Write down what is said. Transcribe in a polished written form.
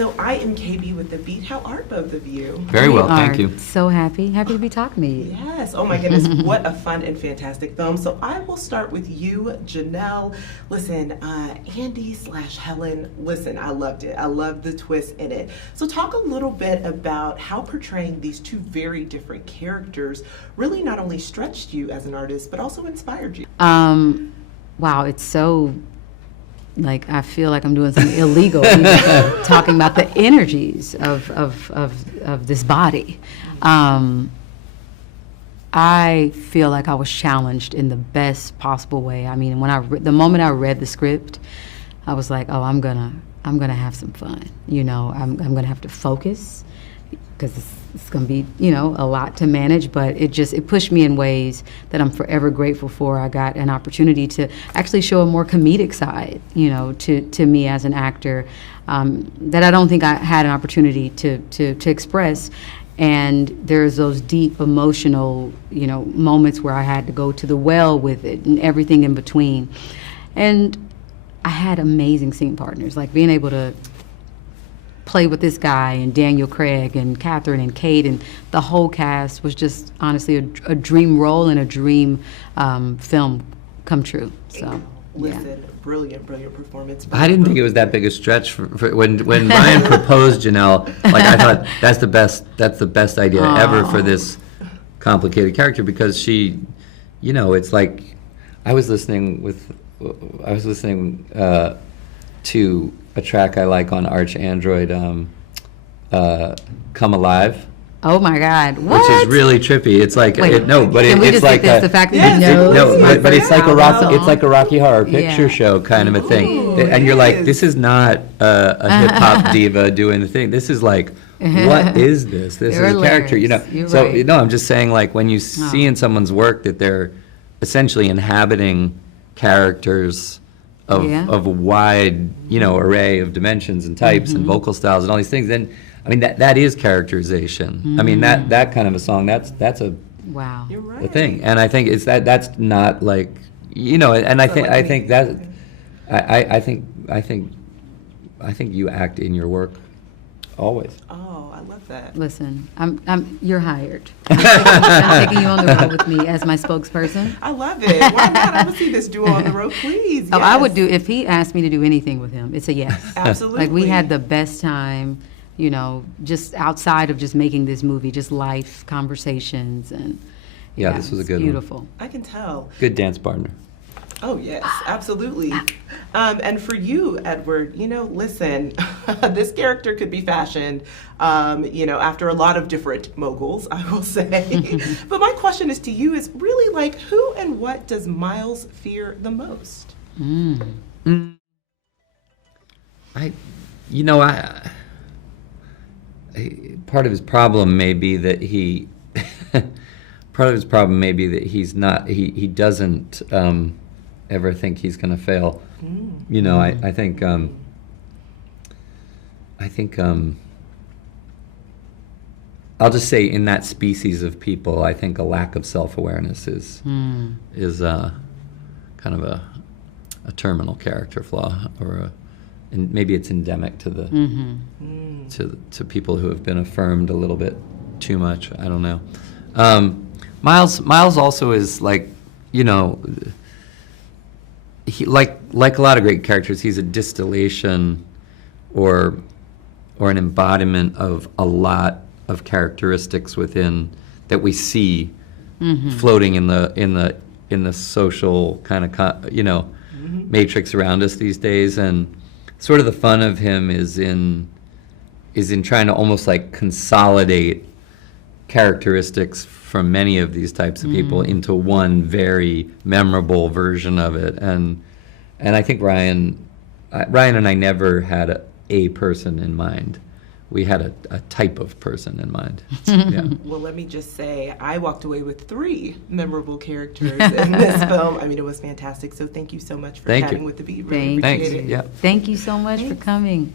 So I am KB with The Beat. How are both of you? Very well, thank you. So happy to be talking to you. Yes. Oh my goodness, what a fun and fantastic film. So I will start with you, Janelle. Listen, Andi/Helen, listen, I loved it. I loved the twist in it. So talk a little bit about how portraying these two very different characters really not only stretched you as an artist, but also inspired you. Wow, it's so, like, I feel like I'm doing something illegal, talking about the energies of this body. I feel like I was challenged in the best possible way. I mean, when the moment I read the script, I was like, oh, I'm gonna have some fun. You know, I'm gonna have to focus because it's gonna be, you know, a lot to manage, but it pushed me in ways that I'm forever grateful for. I got an opportunity to actually show a more comedic side, you know, to me as an actor, that I don't think I had an opportunity to express. And there's those deep emotional, you know, moments where I had to go to the well with it and everything in between. And I had amazing scene partners, like being able to play with this guy and Daniel Craig and Catherine and Kate, and the whole cast was just honestly a dream role and a dream film come true. So, listen, brilliant performance. I didn't think it was that big a stretch for when Ryan proposed Janelle. Like, I thought that's the best idea ever for this complicated character, because she, you know, it's like I was listening to a track I like on Arch Android, Come Alive. Oh my God! What? Which is really trippy. It's like Wait, it's like the fact that but it's like a Rocky Horror Picture Show kind of a thing, and you're like, this is not a hip hop diva doing the thing. This is like, what is this? This is a character, you know. So right. I'm just saying, like, when you see in someone's work that they're essentially inhabiting characters of a wide, you know, array of dimensions and types and vocal styles and all these things, then I mean that is characterization. I mean that kind of a song, that's a wow. You're right. a thing. And I think it's that's not like, you know, and I think you act in your work always. Oh, I love that. Listen, you're hired. I'm taking you on the road with me as my spokesperson. I love it. Why not? I would see this duo on the road, please. Oh, Yes. I would do, if he asked me to do anything with him, it's a yes. Absolutely. Like, we had the best time, you know, just outside of just making this movie, just life conversations, and This was a good beautiful. one. I can tell. Good dance partner. Oh, yes, absolutely. And for you, Edward, you know, listen, this character could be fashioned, you know, after a lot of different moguls, I will say. But my question is to you is really like, who and what does Miles fear the most? Part of his problem may be that he's not, he doesn't ever think he's going to fail. You know, I think I'll just say, in that species of people, I think a lack of self-awareness is kind of a terminal character flaw, and maybe it's endemic to the to people who have been affirmed a little bit too much. I don't know. Miles also is like, you know, he like a lot of great characters, he's a distillation or an embodiment of a lot of characteristics within that we see floating in the social kind of matrix around us these days. And sort of the fun of him is in trying to almost like consolidate characteristics from many of these types of people into one very memorable version of it. And I think Ryan and I never had a person in mind. We had a type of person in mind. Yeah. Well, let me just say, I walked away with 3 memorable characters in this film. I mean, it was fantastic. So thank you so much for chatting with The Beat. Really appreciate it. Yeah. Thank you so much for coming.